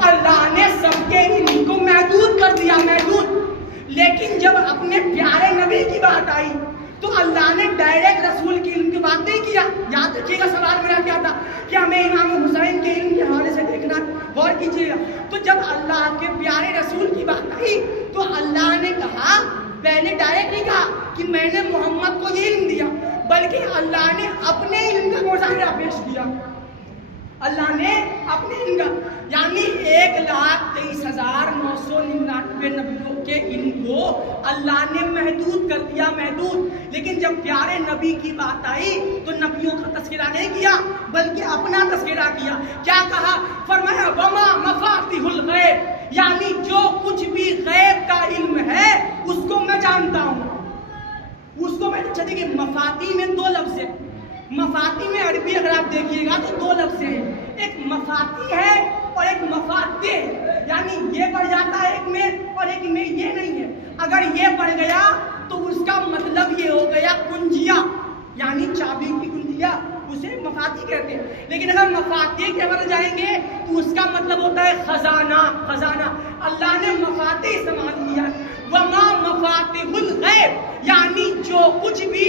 اللہ نے سب کے علم کو محدود کر دیا، محدود. لیکن جب اپنے پیارے نبی کی بات آئی تو اللہ نے ڈائریکٹ رسول کے علم کی بات نہیں کیا. یاد رکھیے گا سوال میرا کیا تھا کہ ہمیں امام حسین کے علم کے حوالے سے دیکھنا، غور کیجیے گا. تو جب اللہ کے پیارے رسول کی بات آئی تو اللہ نے کہا، پہلے ڈائریکٹ نہیں کہا کہ میں نے محمد کو یہ علم دیا، بلکہ اللہ نے اپنے علم کا مظاہرہ پیش کیا. اللہ نے اپنے علم کا، یعنی 1,23,999 نبیوں کے علم کو اللہ نے محدود کر دیا، محدود. لیکن جب پیارے نبی کی بات آئی تو نبیوں کا تذکرہ نہیں کیا بلکہ اپنا تذکرہ کیا. کیا کہا؟ فرمایا وما مفاتیح الغیب، یعنی جو کچھ بھی غیب کا علم ہے اس کو میں جانتا ہوں، اس کو میں. اچھا دیکھیے، مفاتی میں دو لفظ ہیں. مفاتی میں عربی اگر آپ دیکھیے گا تو دو لفظ ہیں، ایک مفاتی ہے اور ایک مفاتح، یعنی یہ بڑھ جاتا ہے ایک میں اور ایک میں یہ نہیں ہے. اگر یہ بڑھ گیا تو اس کا مطلب یہ ہو گیا کنجیا، یعنی چابی کی کنجیا، اسے مفاتی کہتے ہیں. لیکن اگر مفاتیح کے بڑھ جائیں گے تو اس کا مطلب ہوتا ہے خزانہ، خزانہ. اللہ نے مفاتیح استعمال کیا. وما مفاتیح الغیب، یعنی جو کچھ بھی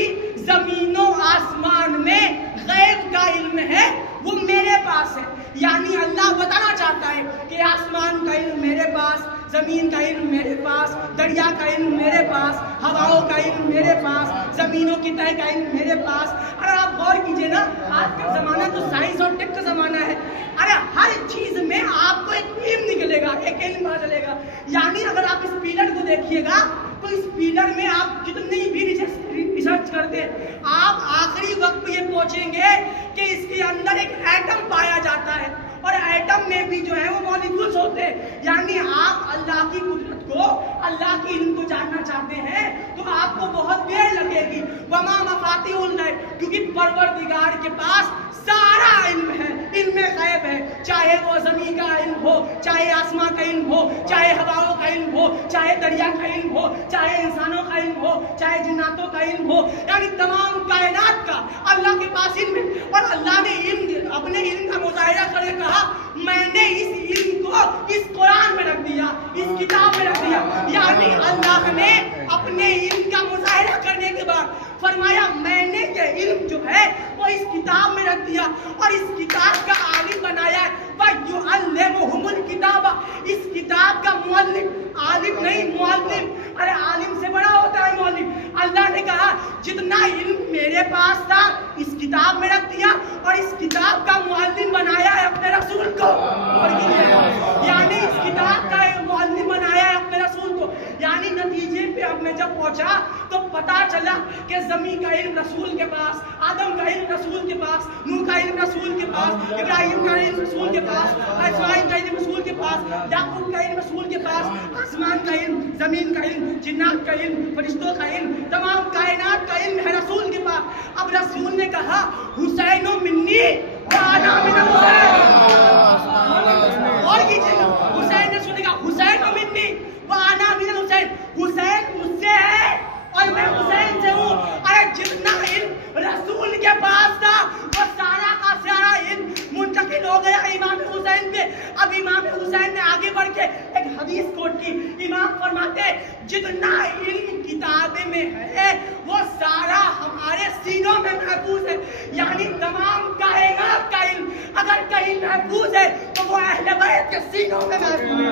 زمین و آسمان میں غیب کا علم ہے وہ میرے پاس ہے. یعنی اللہ بتانا چاہتا ہے کہ آسمان کا علم میرے پاس، زمین کا علم میرے پاس، دریا کا علم میرے پاس، ہواؤں کا علم میرے پاس، زمینوں کی تہ کا علم میرے پاس. اگر آپ غور کیجئے نا، آج کا زمانہ تو سائنس اور ٹیک کا زمانہ ہے. ارے ہر چیز میں آپ کو ایک علم نکلے گا، ایک علم پتا چلے گا. یعنی اگر آپ اس پیلر کو دیکھیے گا تو اس پیلر میں آپ کتنی بھی ریسرچ کرتے آپ آخری وقت پہ یہ پہنچیں گے کہ اس کے اندر ایک ایٹم پایا جاتا ہے، اور ایٹم میں بھی جو ہے وہ مالیکولز ہوتے ہیں. یعنی آپ اللہ کی قدرت کو، اللہ کی علم کو جاننا چاہتے ہیں تو آپ کو بہت دیر لگے گی. وما مفاتیح الغیب، کیونکہ پروردگار کے پاس سارا علم ہے، علم غیب ہے. چاہے وہ زمین کا علم ہو، چاہے آسمان کا علم ہو، چاہے ہواؤں کا علم ہو، چاہے دریا کا علم ہو، چاہے انسانوں کا علم ہو، چاہے جناتوں کا علم ہو. یعنی تمام کائنات کا اللہ کے پاس علم ہے. اور اللہ نے علم، اپنے علم کا مظاہرہ کر کے کہا میں نے اس علم کو اس قرآن میں رکھ دیا، اس کتاب میں رکھ دیا. یعنی اللہ نے اپنے علم کا مظاہرہ کرنے کے بعد فرمایا میں نے یہ علم جو ہے وہ اس کتاب میں رکھ دیا اور اس کتاب کا عالم بنایا ہے. وَيُعَلِّمُهُمُ الْكِتَابَ، اس کتاب کا معلم، عالم نہیں معلم. ارے عالم سے بڑا ہوتا ہے معلم. اللہ نے کہا جتنا علم میرے پاس تھا اس کتاب میں رکھ دیا اور اس کتاب کا معلم بنایا ہے اپنے رسول کو. یعنی اس کتاب کا معلم بنایا ہے اپنے رسول کو. یعنی نتیجے پہ اب میں جب پہنچا تو پتا چلا کہ زمین کا علم رسول کے پاس، آدم کا علم رسول کے پاس، نوح کا علم رسول کے پاس، ابراہیم کا علم رسول کے پاس، اسماعیل کا علم رسول کے پاس، یعقوب کا علم رسول کے پاس، آسمان کا علم، زمین کا علم، جنات کا علم، فرشتوں کا علم، تمام کائنات کا علم ہے رسول کے پاس. اب رسول نے کہا حسین منی وانا من الحسین. اور کیجیے گا، حسین نے سنے گا حسین منی وانا من الحسین، حسین مجھ سے ہے اور میں حسین سے ہوں. ارے جتنا علم رسول کے پاس تھا وہ سارا کا سارا علم منتقل ہو گیا امام حسین پہ. اب امام حسین نے آگے بڑھ کے ایک حدیث کوٹ کی. امام فرماتے جتنا علم کتابیں میں ہے وہ سارا ہمارے سینوں میں محفوظ ہے. یعنی تمام کائنات کا علم اگر کہیں محفوظ ہے تو وہ اہل بیت کے سینوں میں محفوظ ہے.